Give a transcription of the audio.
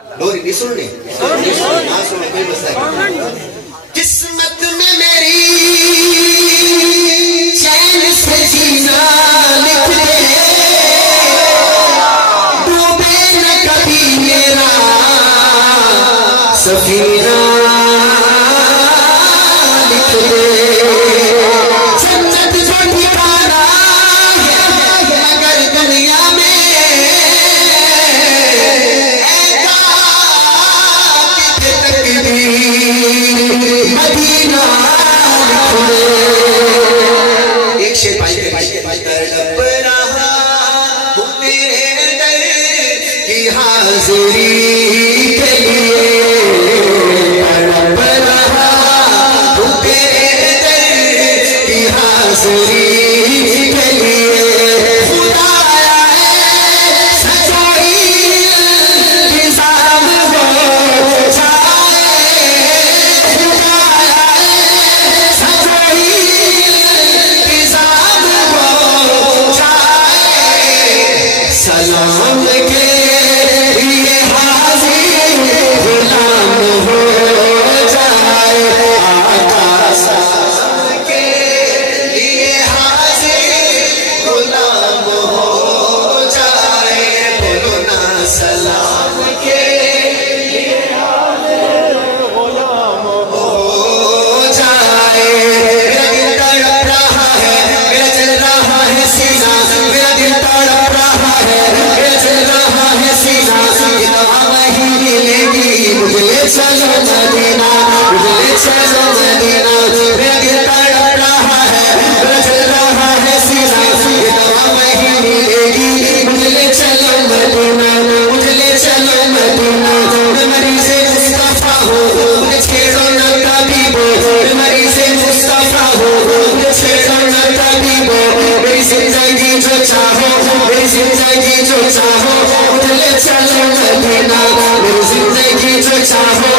लोरी नहीं सुननी, ना सुनो कोई मसला नहीं। किस्मत में मेरी चैन से जीना लिख दे, डूबे न कभी मेरा सफीना लिख दे। जन्नत जो ठिकाना है मगर दुनिया में मदीना एक शेर तड़प रहा हूँ मेरे दर की हाजिरी के लिए, तड़प रहा हूँ मेरे दर की हाजिरी के लिए। खुदा है सच्चाई निजाम हो सलाम के लिए हाजिर गुलाम हो जाए, आका सलाम के लिए हाजिर गुलाम हो जाए। बोलो ना सलाम के लिए हाजिर गुलाम हो जाए। मेरा दिल तड़प रहा है, मेरा चल रहा है सीना, मेरा दिल तड़प रहा है, मेरा चल रहा है सीना। नहीं मिलेगी मुझे ले चलो मदीना, मुझे ले चलो मदीना। मेरा दिल तड़प रहा है, मेरा चल रहा है सीना। नहीं मिलेगी मुझे ले चलो मदीना, मुझे ले चलो मदीना। मैं मरीज़ मुस्तफा हूँ, मुझे छेड़ो ना तबीबो, मैं मरीज़ मुस्तफा हूँ, मुझे छेड़ो ना तबीबो। मेरी जिंदगी जो चाहो, मेरी जिंदगी जो चाहो, मुझे ले चलो मदीना। मेरी जिंदगी जो चाहो